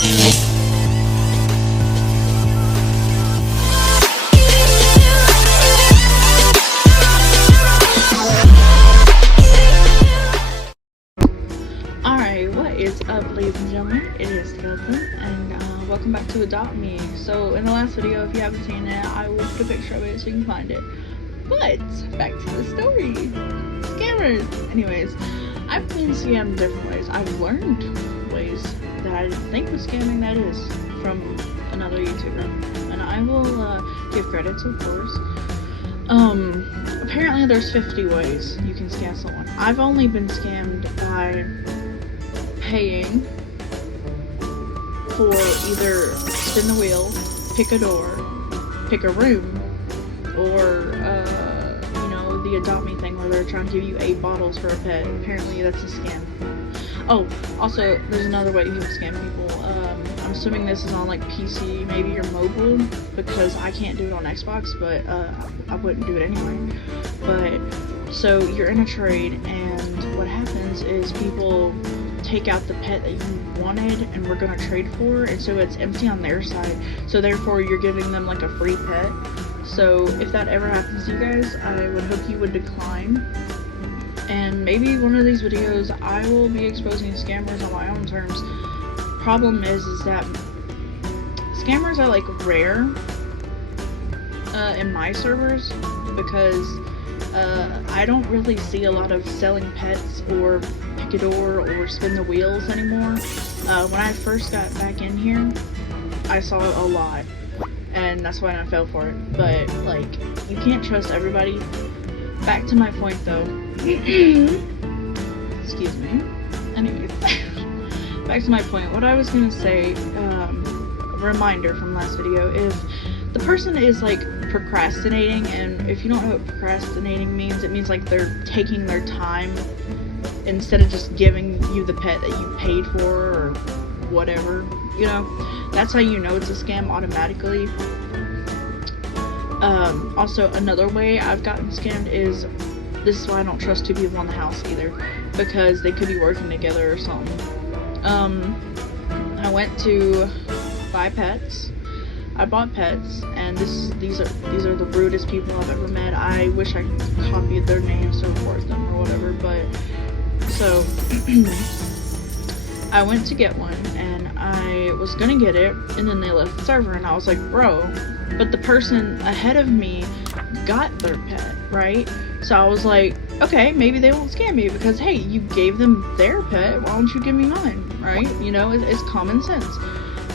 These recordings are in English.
Alright, what is up, ladies and gentlemen? It is Skeleton, and welcome back to Adopt Me. So, in the last video, if you haven't seen it, I will put a picture of it so you can find it. But, back to the story. Scammers! Anyways, I've been scammed different ways. I've learned ways that I didn't think was scamming, that is, from another YouTuber. And I will give credits, of course. Apparently there's 50 ways you can scam someone. I've only been scammed by paying for either spin the wheel, pick a door, pick a room, or you know, the Adopt Me thing where they're trying to give you 8 bottles for a pet. Apparently that's a scam. Oh, also there's another way you can scam people. I'm assuming this is on like PC, maybe your mobile, because I can't do it on Xbox, but I wouldn't do it anyway. But so you're in a trade, and what happens is people take out the pet that you wanted and we're gonna trade for, and so it's empty on their side, so therefore you're giving them like a free pet. So if that ever happens to you guys, I would hope you would decline, and maybe one of these videos I will be exposing scammers on my own terms. Problem is that scammers are like rare in my servers, because I don't really see a lot of selling pets or pick a door or spin the wheels anymore. When I first got back in here, I saw a lot, and that's why I fell for it. But like, you can't trust everybody. Back to my point though. Excuse me. Anyways, back to my point. What I was gonna say, reminder from last video, if the person is like procrastinating, and if you don't know what procrastinating means, it means like they're taking their time instead of just giving you the pet that you paid for or whatever, you know, that's how you know it's a scam automatically. Also, another way I've gotten scammed is, this is why I don't trust 2 people in the house either, because they could be working together or something. I went to buy pets. I bought pets, and these are the rudest people I've ever met. I wish I copied their names to report them or whatever, but so I went to get one, and I was gonna get it, and then they left the server, and I was like, bro, but the person ahead of me got their pet, right? So I was like, okay, maybe they won't scam me, because hey, you gave them their pet, why don't you give me mine, right? You know, it's common sense.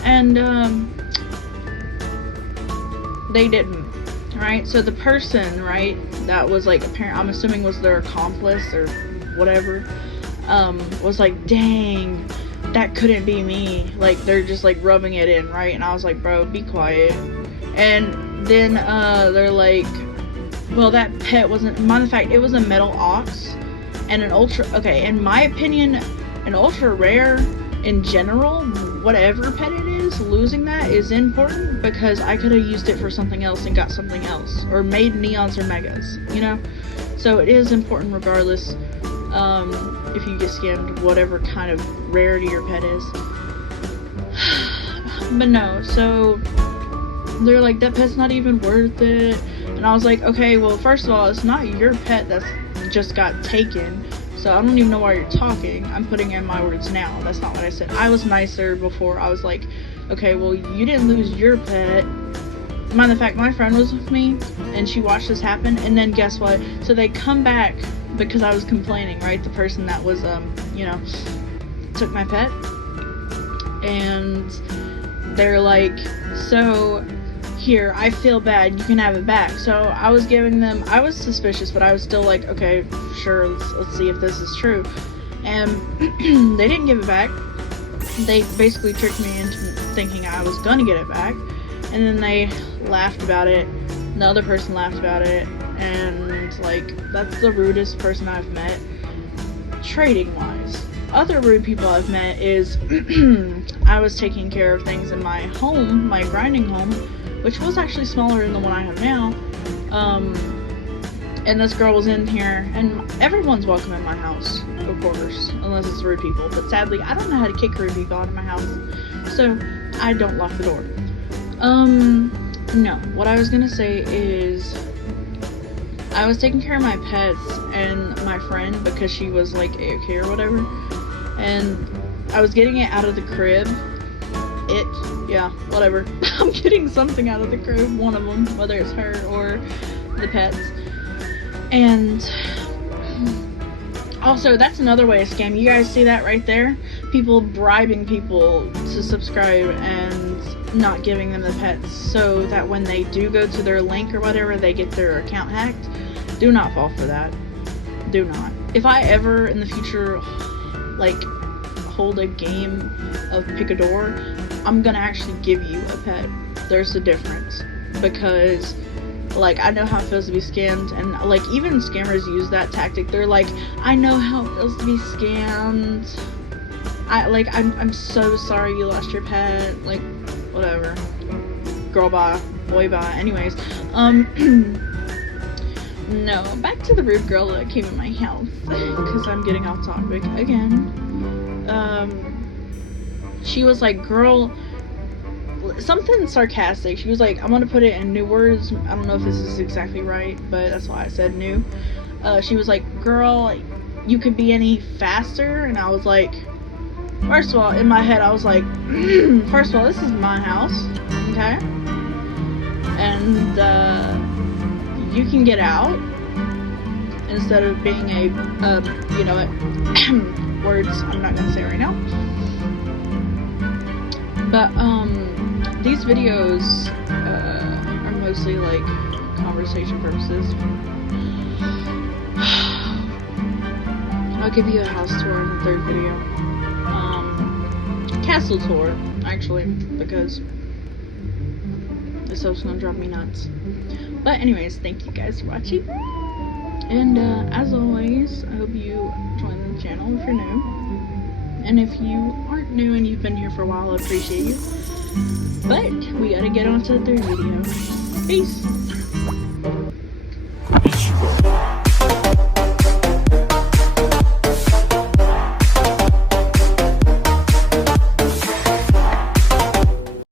And they didn't, right? So the person, right, that was like apparent, I'm assuming was their accomplice or whatever, was like, dang, that couldn't be me. Like, they're just like rubbing it in, right? And I was like, bro, be quiet. And then they're like, well, that pet wasn't, matter of fact, it was a metal ox and an ultra, okay, in my opinion, an ultra rare in general, whatever pet it is, losing that is important, because I could have used it for something else and got something else, or made neons or megas, you know? So it is important regardless, if you get scammed, whatever kind of rarity your pet is. But no, so they're like, that pet's not even worth it. And I was like, okay, well, first of all, it's not your pet that's just got taken, so I don't even know why you're talking. I'm putting in my words now. That's not what I said. I was nicer before. I was like, okay, well, you didn't lose your pet. Matter of fact, my friend was with me, and she watched this happen, and then guess what? So they come back, because I was complaining, right? The person that was, you know, took my pet, and they're like, so here, I feel bad, you can have it back. So I was giving them, I was suspicious, but I was still like, okay, sure, let's see if this is true. And they didn't give it back. They basically tricked me into thinking I was gonna get it back, and then they laughed about it. The other person laughed about it, and like, that's the rudest person I've met trading wise. Other rude people I've met is I was taking care of things in my home, my grinding home, which was actually smaller than the one I have now. And this girl was in here, and everyone's welcome in my house, of course, unless it's rude people. But sadly, I don't know how to kick rude people out of my house. So I don't lock the door. No, what I was gonna say is I was taking care of my pets and my friend because she was like AFK or whatever, and I was getting it out of the crib. Yeah, whatever. I'm getting something out of the crib, one of them, whether it's her or the pets. And also, that's another way to scam. You guys see that right there? People bribing people to subscribe and not giving them the pets so that when they do go to their link or whatever, they get their account hacked. Do not fall for that. Do not. If I ever in the future, like, hold a game of pick a door, I'm gonna actually give you a pet. There's a difference. Because, like, I know how it feels to be scammed, and, like, even scammers use that tactic. They're like, I know how it feels to be scammed. I'm so sorry you lost your pet. Like, whatever. Girl bye. Boy bye. Anyways, no, back to the rude girl that came in my house, because I'm getting off topic again. She was like, girl, something sarcastic. She was like, I'm gonna put it in new words. I don't know if this is exactly right, but that's why I said new. She was like, girl, you could be any faster. And I was like, first of all, in my head, I was like, first of all, this is my house, okay? And, you can get out instead of being a, you know what, words I'm not gonna say right now. But, these videos, are mostly, like, conversation purposes. I'll give you a house tour in the third video. Castle tour, actually, because this hope's gonna drive me nuts. But anyways, thank you guys for watching. And, as always, I hope you join the channel if you're new. And if you aren't new and you've been here for a while, I appreciate you. But we gotta get on to the third video. Peace!